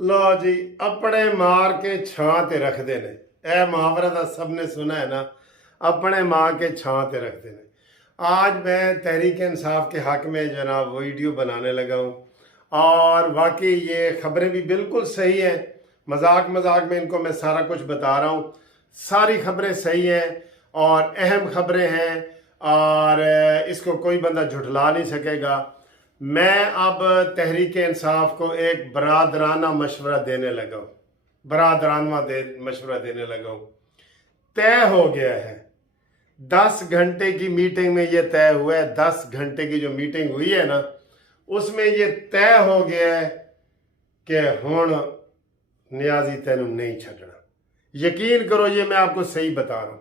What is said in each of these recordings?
लो जी, अपने मार के छां ते रखते ने। ए मुहावरा तो सबने सुना है ना, अपने मार के छां ते रखते ने। आज मैं तहरीक इंसाफ के हक में जनाब वीडियो बनाने लगा हूँ, और वाकई ये खबरें भी बिल्कुल सही हैं। मजाक मजाक में इनको मैं सारा कुछ बता रहा हूँ। सारी खबरें सही हैं और अहम खबरें हैं, और इसको कोई बंदा झुठला नहीं सकेगा। मैं अब तहरीक इंसाफ को एक बरादराना मशवरा देने लगा हूँ, मशवरा देने लगा हूँ। तय हो गया है, 10 घंटे की मीटिंग में ये तय हुआ है। 10 घंटे की जो मीटिंग हुई है ना, उसमें ये तय हो गया है कि हुण नियाजी तेनू नहीं छड़ना। यकीन करो, ये मैं आपको सही बता रहा हूँ।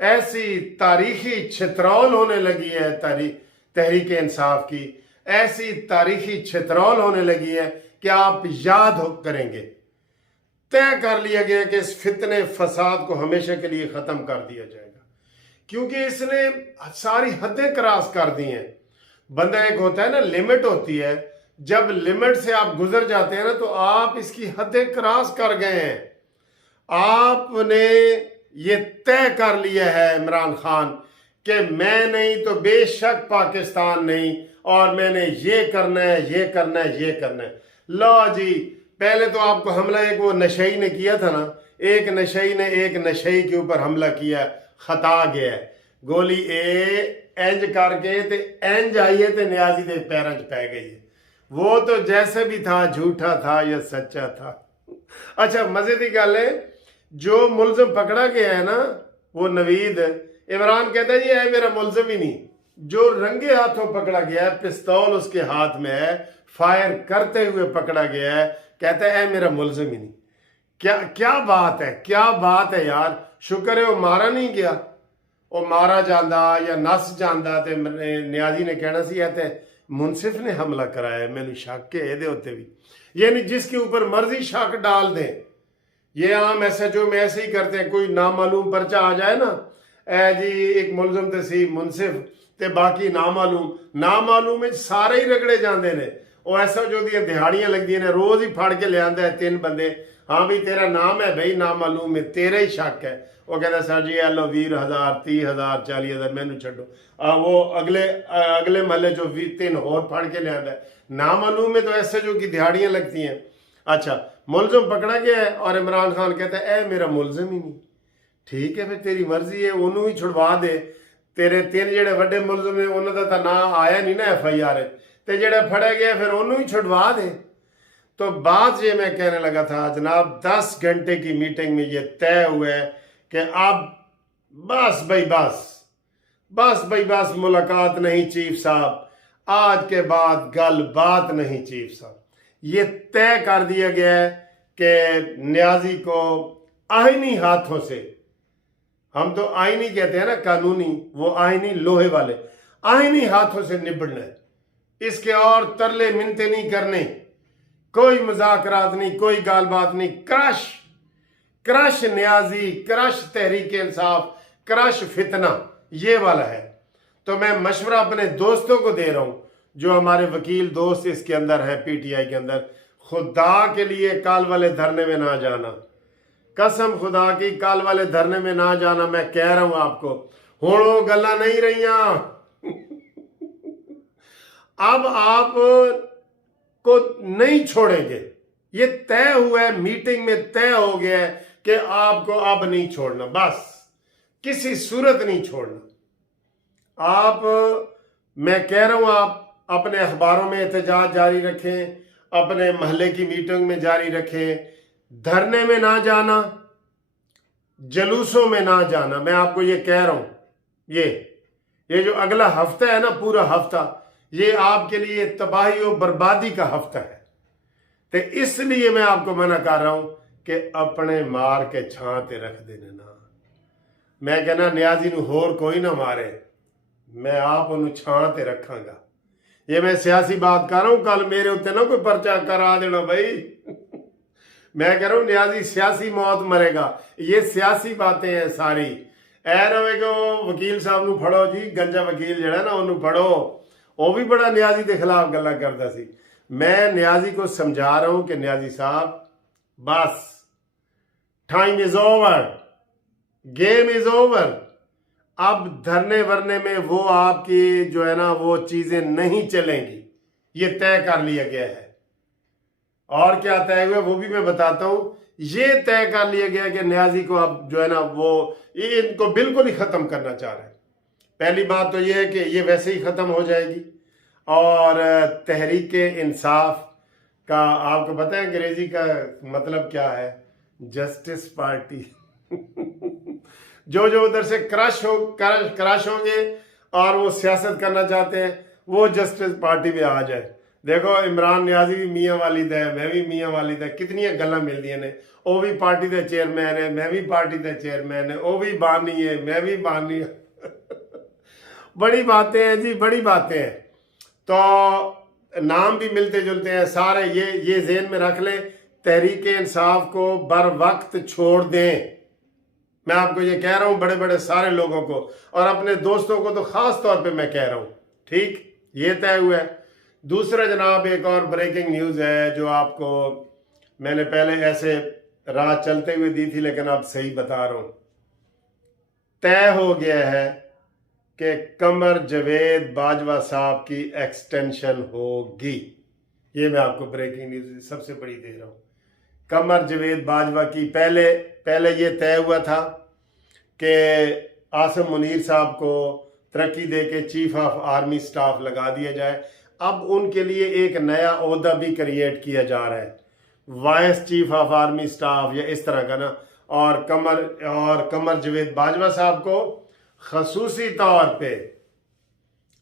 ऐसी तारीखी छितरौल होने लगी है तहरीक इंसाफ की, ऐसी तारीखी छितरौल होने लगी है कि आप याद करेंगे। तय कर लिया गया कि इस फितने फसाद को हमेशा के लिए ख़त्म कर दिया जाएगा, क्योंकि इसने सारी हदें क्रॉस कर दी हैं। बंदा एक होता है ना, लिमिट होती है, जब लिमिट से आप गुजर जाते हैं ना, तो आप इसकी हदें क्रॉस कर गए हैं। आपने ये तय कर लिया है इमरान खान कि मैं नहीं तो बेशक पाकिस्तान नहीं, और मैंने ये करना है, ये करना है, ये करना है। लो जी, पहले तो आपको हमला एक वो नशई ने किया था ना, एक नशई ने एक नशई के ऊपर हमला किया, खता गया है। गोली इंज करके ते इंज आई है ते नियाजी दे पैरों च पै गई है। वो तो जैसे भी था, झूठा था या सच्चा था। अच्छा, मजे की गल है, जो मुलजिम पकड़ा गया है ना, वो नवीद, इमरान कहता है ये मेरा मुलजिम ही नहीं। जो रंगे हाथों पकड़ा गया है, पिस्तौल उसके हाथ में है, फायर करते हुए पकड़ा गया है, कहता है मेरा मुलजिम ही नहीं। क्या क्या बात है, क्या बात है यार। शुक्र है वो मारा नहीं गया। वो मारा जाता या नस जाता तो नियाजी ने कहना सी है मुनसिफ ने हमला कराया, मैंने शक है ये उत्ते भी। यानी जिसके ऊपर मर्जी शक डाल दें। ये आम SHO में ऐसे ही करते हैं, कोई नामालूम पर्चा आ जाए ना, ए जी एक मुलजम ते सी मुनसिफ ते बाकी नामालूम में सारे ही रगड़े जाते ने। वो SHO दी दिहाड़ियां लगती ने, रोज ही फड़ के लिया है 3 बंदे। हाँ भी तेरा नाम है भाई नामालूम में, तेरा ही शक है। वो कहता सर जी लो 20,000 30,000 40,000 मैनू छो। वो अगले महल्ले चो 3 होर फड़ के लिया है। नामालूम में तो SHO की दिहाड़ियां लगती हैं। अच्छा, मुलजिम पकड़ा गया है और इमरान खान कहता है ए मेरा मुलजिम ही नहीं। ठीक है, फिर तेरी मर्जी है, उन्होंने ही छुड़वा दे। तेरे 3 जेडे वड्डे मुलजिम ने उन्होंने तो ना आया नहीं ना FIR ते जेड़ा फड़ा गया फिर उन्होंने ही छुड़वा दे। तो बात ये मैं कहने लगा था जनाब, 10 घंटे की मीटिंग में ये तय हुआ है कि अब बस भाई बस मुलाकात नहीं चीफ साहब, आज के बाद गल बात नहीं चीफ साहब। ये तय कर दिया गया है कि नियाजी को आईनी हाथों से, हम तो आईनी कहते हैं ना कानूनी, वो आईनी लोहे वाले आईनी हाथों से निबड़ना है। इसके और तरले मिनते नहीं करने, कोई मुज़ाकरात नहीं, कोई गाल बात नहीं। Crush Niazi, crush Tehreek Insaf, crush फितना, ये वाला है। तो मैं मशवरा अपने दोस्तों को दे रहा हूं, जो हमारे वकील दोस्त इसके अंदर है, PTI के अंदर, खुदा के लिए कल वाले धरने में ना जाना। कसम खुदा की, कल वाले धरने में ना जाना। मैं कह रहा हूं आपको, हुण वो गल्लां नहीं रहियां। अब आप को नहीं छोड़ेंगे। ये तय हुआ है, मीटिंग में तय हो गया है कि आपको अब नहीं छोड़ना, बस किसी सूरत नहीं छोड़ना। आप, मैं कह रहा हूं, आप अपने अखबारों में एहतजाज जारी रखें, अपने महल्ले की मीटिंग में जारी रखें, धरने में ना जाना, जलूसों में ना जाना। मैं आपको ये कह रहा हूं, ये जो अगला हफ्ता है ना, पूरा हफ्ता, ये आपके लिए तबाही और बर्बादी का हफ्ता है। तो इसलिए मैं आपको मना कर रहा हूं कि अपने मार के छां ते रख देने ना। मैं कहना नियाजी नूं होर कोई ना मारे, मैं आप उन्होंने छां ते रखांगा। ये मैं सियासी बात कर रहा हूं, कल मेरे उत्ते ना कोई पर्चा करा देना भाई। मैं कह रहा हूं नियाजी सियासी मौत मरेगा। ये सियासी बातें हैं सारी। ऐ रवे कि वकील साहब नूं फड़ो जी, गंजा वकील जड़ा ना उन्होंने फड़ो, वो भी बड़ा नियाजी के खिलाफ गल्लां करता सी। मैं न्याजी को समझा रहा हूं कि न्याजी साहब बस, time is over, game is over. अब धरने वरने में वो आपकी जो है ना वो चीजें नहीं चलेंगी, ये तय कर लिया गया है। और क्या तय हुआ वो भी मैं बताता हूं। ये तय कर लिया गया कि न्याजी को अब जो है ना वो इनको बिल्कुल ही खत्म करना चाह रहे हैं। पहली बात तो ये है कि ये वैसे ही खत्म हो जाएगी। और तहरीक इंसाफ का आपको पता है अंग्रेजी का मतलब क्या है? Justice party. जो जो उधर से क्रश होंगे और वो सियासत करना चाहते हैं वो जस्टिस पार्टी में आ जाए। देखो इमरान न्याजी भी मियाँ वालिद है, मैं भी मियाँ वालिद है, कितनी गल्ला मिलती ने। वो भी पार्टी के चेयरमैन है, मैं भी पार्टी के चेयरमैन है, वो भी बानी है, मैं भी बानी है। बड़ी बातें हैं जी, बड़ी बातें हैं। तो नाम भी मिलते जुलते हैं सारे। ये ज़हन में रख लें, तहरीक इंसाफ को बर वक्त छोड़ दें। मैं आपको ये कह रहा हूं, बड़े बड़े सारे लोगों को और अपने दोस्तों को तो खास तौर पे मैं कह रहा हूं। ठीक, ये तय हुआ है। दूसरा जनाब एक और ब्रेकिंग न्यूज़ है जो आपको मैंने पहले ऐसे राह चलते हुए दी थी, लेकिन अब सही बता रहा हूं। तय हो गया है कि कमर जावेद बाजवा साहब की एक्सटेंशन होगी। ये मैं आपको ब्रेकिंग न्यूज़ सबसे बड़ी दे रहा हूं। कमर जावेद बाजवा की पहले ये तय हुआ था कि आसिम मुनीर साहब को तरक्की दे के चीफ ऑफ आर्मी स्टाफ लगा दिया जाए। अब उनके लिए एक नया ओहदा भी क्रिएट किया जा रहा है, vice chief of army staff या इस तरह का ना। और कमर जावेद बाजवा साहब को खसूसी तौर पे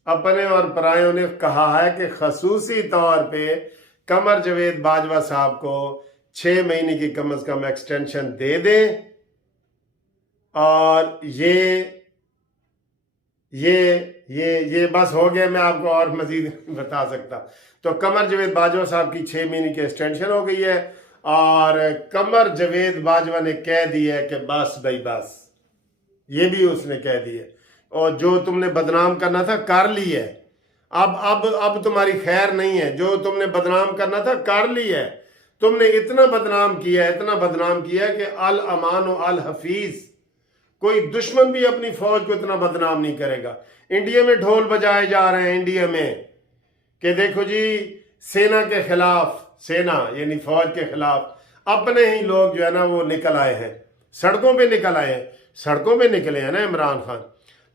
अपने और परायों ने कहा है कि खसूसी तौर पे कमर जावेद बाजवा साहब को 6 महीने की कम से कम एक्सटेंशन दे दें। और ये बस हो गया, मैं आपको और मजीद बता सकता। तो कमर जावेद बाजवा साहब की 6 महीने की एक्सटेंशन हो गई है और कमर जावेद बाजवा ने कह दिया है कि बस भाई बस, ये भी उसने कह दिया और जो तुमने बदनाम करना था कर ली है। अब तुम्हारी खैर नहीं है, जो तुमने बदनाम करना था कर ली है। तुमने इतना बदनाम किया है कि अल अमान व अल हफीज, कोई दुश्मन भी अपनी फौज को इतना बदनाम नहीं करेगा। इंडिया में ढोल बजाए जा रहे हैं इंडिया में कि देखो जी सेना के खिलाफ, सेना यानी फौज के खिलाफ अपने ही लोग जो है ना वो निकल आए हैं, सड़कों पे निकले हैं ना इमरान खान।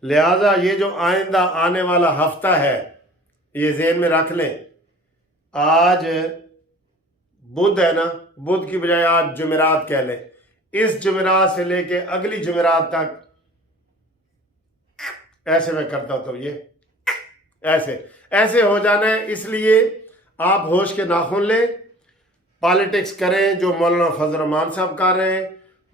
लिहाजा ये जो आइंदा आने वाला हफ्ता है ये ज़हन में रख लें। आज बुध है ना, बुध की बजाय आज जुमेरात कह लें। इस जुमेरात से लेके अगली जुमेरात तक ऐसे मैं करता तो ये ऐसे हो जाना है। इसलिए आप होश के नाखून लें। पॉलिटिक्स करें जो मौलाना फजल रहमान साहब कर रहे हैं,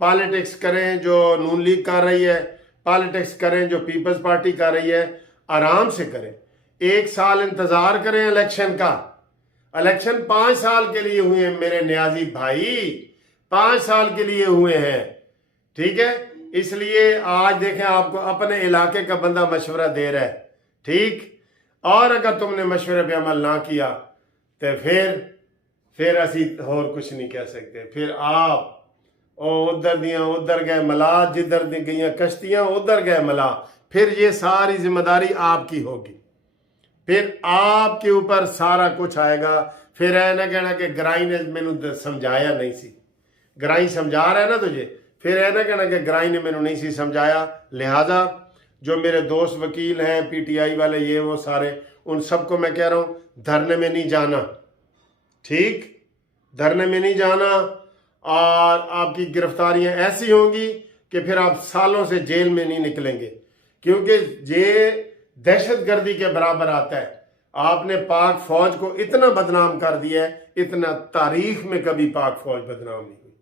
पॉलिटिक्स करें जो नून लीग कर रही है, पॉलिटिक्स करें जो पीपल्स पार्टी कर रही है। आराम से करें, 1 साल इंतजार करें इलेक्शन का। इलेक्शन 5 साल के लिए हुए हैं मेरे न्याजी भाई, 5 साल के लिए हुए हैं। ठीक है, इसलिए आज देखें आपको अपने इलाके का बंदा मशवरा दे रहा है। ठीक, और अगर तुमने मशवरे पे अमल ना किया तो फिर असी और कुछ नहीं कह सकते। फिर आप उधर गए मला, जिधर गई कश्तियां उधर गए मला। फिर ये सारी जिम्मेदारी आपकी होगी, फिर आपके ऊपर सारा कुछ आएगा। फिर है ना कहना कि ग्राई ने मैनू समझाया नहीं सी। ग्राई समझा रहा है ना तुझे, फिर है ना कहना कि ग्राई ने मैनू नहीं सी समझाया। लिहाजा जो मेरे दोस्त वकील हैं, पीटीआई वाले, ये वो सारे, उन सबको मैं कह रहा हूं धरने में नहीं जाना। ठीक, धरने में नहीं जाना। और आपकी गिरफ्तारियां ऐसी होंगी कि फिर आप सालों से जेल में नहीं निकलेंगे, क्योंकि ये दहशतगर्दी के बराबर आता है। आपने पाक फौज को इतना बदनाम कर दिया है, इतना तारीख में कभी पाक फौज बदनाम नहीं हुई।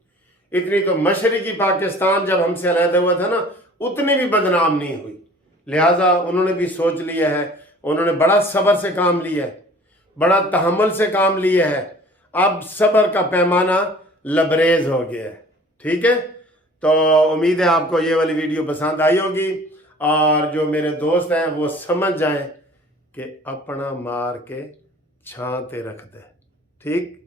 इतनी तो मशरकी पाकिस्तान जब हमसे अलहदा हुआ था ना, उतनी भी बदनाम नहीं हुई। लिहाजा उन्होंने भी सोच लिया है, उन्होंने बड़ा सब्र से काम लिया है, बड़ा तहम्मुल से काम लिया है। अब सब्र का पैमाना लबरेज हो गया है। ठीक है, तो उम्मीद है आपको ये वाली वीडियो पसंद आई होगी और जो मेरे दोस्त हैं वो समझ जाएं कि अपना मार के छांते रख दे। ٹھیک